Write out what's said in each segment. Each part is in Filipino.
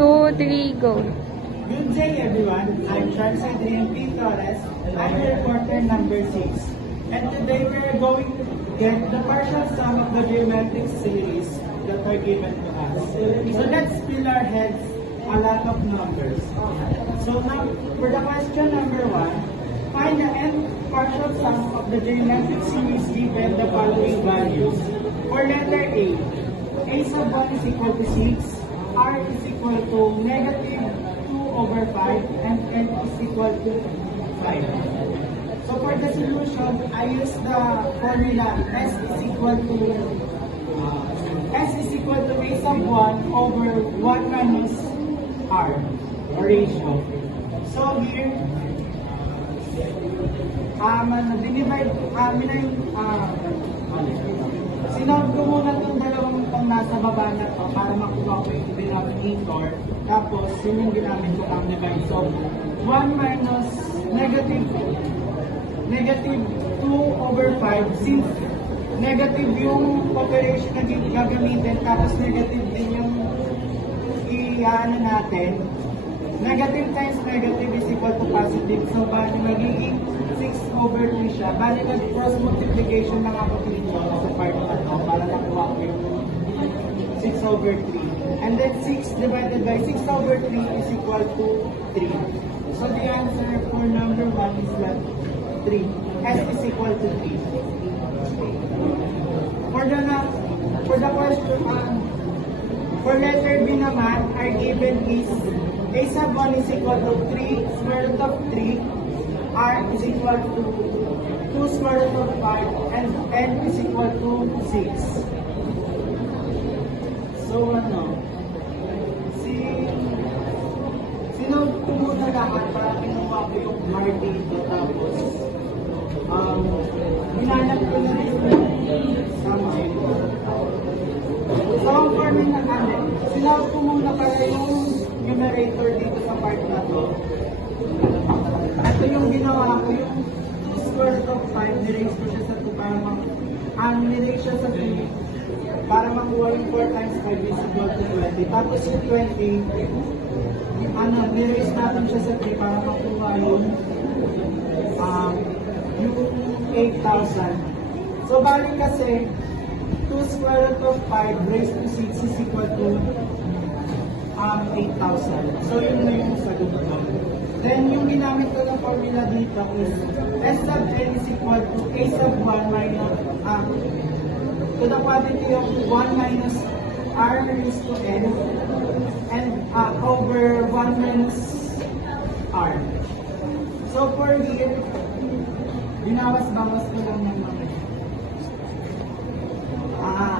2, 3, go. Good day, everyone. I'm Charles Adrian P. Torres. I'm reporter number 6. And today we're going to get the partial sum of the geometric series that are given to us. So let's fill our heads a lot of numbers. So now, for the question number 1, find the nth partial sum of the geometric series given the following values. For letter A sub 1 is equal to 6, R is equal to negative 2/5, and N is equal to 5. So for the solution, I use the formula S is equal to A sub 1 over 1 minus R, or ratio. So here, sinod ko muna itong dalawang itong nasa baba na to para makuha ko yung denominator. Tapos, yun yung ginamit ko ang divide. So, 1 minus negative 2/5, since negative yung operation na gagamitin, tapos negative din yung i-ano natin. Negative times negative is equal to positive. So, bali magiging 6/3 siya. Bali nag-cross multiplication lang ako dito sa part na to para nakuha ko yung 6/3. And then 6 divided by 6/3 is equal to 3. So, the answer for number 1 is that 3. S is equal to 3. For the question, for letter B naman, our given is A sub 1 is equal to 3 square root of 3, R is equal to 2 square root of 5, and N is equal to 6. So sinod ko muna lahat para kinuha ko yung R dito, tapos hinanap ko na rin sama. So ang formula natin, sinod ko muna para yung numerator dito sa part na to. Ito yung ginawa ko, yung 2 square root of 5, niraise ko siya sa 2 para niraise siya sa 3 para makuha yung 4 times 5 is equal to 20. Tapos yung 20, niraise natin siya sa 3 para makuha yung 8,000. So bali kasi 2 square root of 5 raised to 6 is equal to 8,000. So, yun na yung sagot ko. Then, yung ginamit ko ng formula dito is S sub n is equal to A sub 1 minus to the quantity of 1 minus R raised to n and over 1 minus R. So, for here, binawas-bawas ko lang ng mga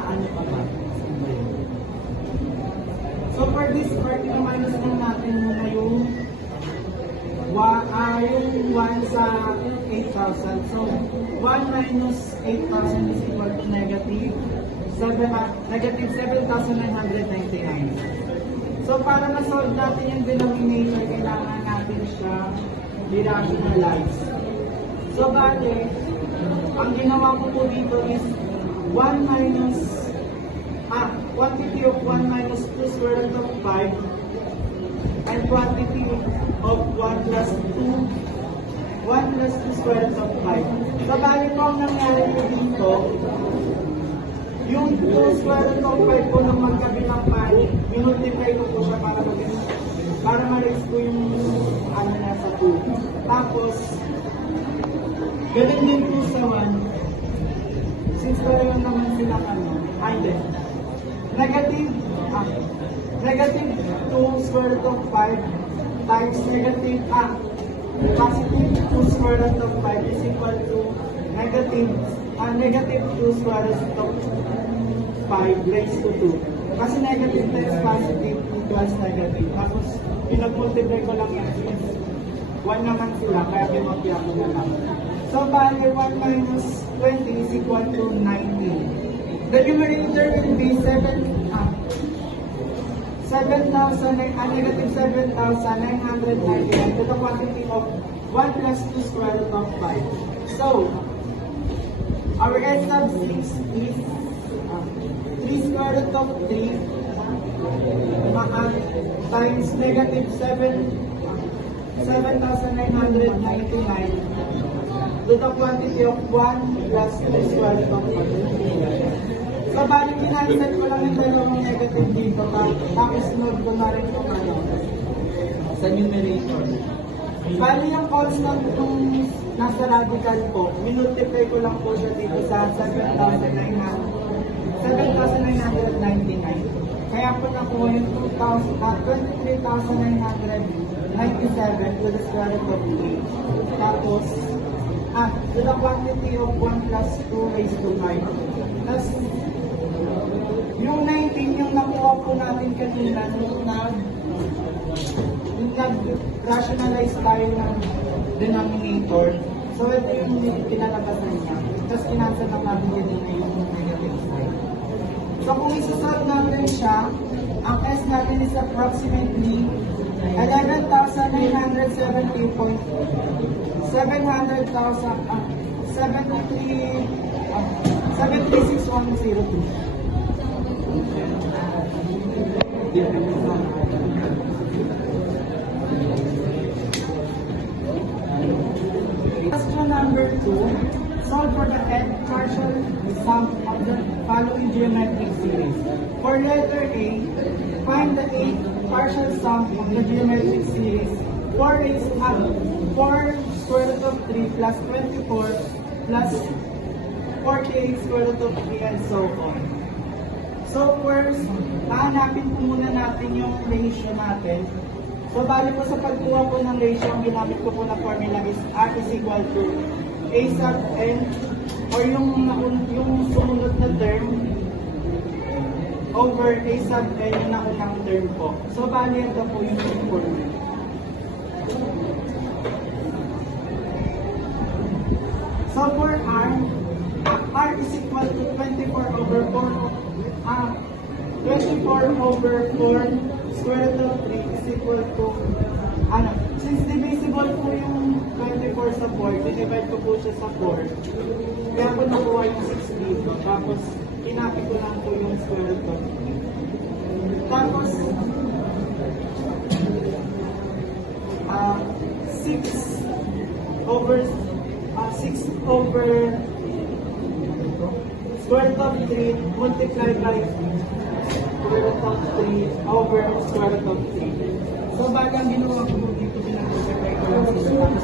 ano pa ba? So for this part, minus lang natin muna yung 1 sa 8,000. So 1 minus 8,000 is equal to negative 7,999. So para ma-solve natin yung denominator, kailangan natin siya i-rationalize. So bale, ang ginawa ko po dito is 1 minus quantity of 1 minus 2 square root of 5 and quantity of 1 plus 2 square root of 5. So, bali po ang nangyari ko dito, yung 2 square root of 5 po ng magkabilang panig, minultiply ko po siya para ma-raise ko yung ano nasa 2. Tapos, ganun din po sa 1. Since pareho naman silang negative 2 square root of 5 times positive 2 square root of 5 is equal to negative 2 square root of 5 raised to 2. Kasi negative times positive equals negative. Tapos, pinag-multiply ko lang yan. 1 naman sila, kaya pinopia ko na lang. So, bali 1 minus 20 is equal to 19. The numerator will be negative 7,999 to the quantity of 1 plus 2 square root of 5. So, our S sub 6 is 3 square root of 3 times negative 7,999 to the quantity of 1 plus the square root of 1. So, bali, kinansel ko lang yung dalawang negative dito, tapos nod ko na rin kung ano, sa numerator. Bali, yung constant kung nasa radical po, minultiply ko lang po siya dito sa 7,999. Kaya po nakuha yung 23,997 to the square root of 3. Tapos, to the quantity of 1 plus 2 raised to 5. Tapos, yung 19, yung nakuha po natin kanina, nung nag-rationalize tayo ng denominator. So, ito yung pinalabasan niya. Tapos, kinansel lang natin din na yung negative side. So, kung isasolve natin siya, ang S natin is approximately 736,102. Question number 2. Solve for the nth partial sum of the following geometric series. For letter A, find the eighth partial sum of the geometric series 4 square root of 3 plus 24 plus 48 square root of 3 and so on. So first, hahanapin po muna natin yung ratio natin. So bali po sa pagkuha po ng ratio, ang ginamit ko po na formula is R is equal to A sub n or yung sumunod na term over A sub n yung naunang term po. So bali ito po yung formula. So for R is equal to 24 over 4 square root of 3 is equal to, since divisible po yung 24 sa 4, dinivide ko po siya sa 4. Kaya ko nakuha yung 6 dito. Tapos, kinapi ko lang po yung square root of 3. Tapos, 6 over square root of 3 multiplied by square root of 3 over square root of 3. So, bagang ginawa ko dito, pinag-multiply ko lang sila.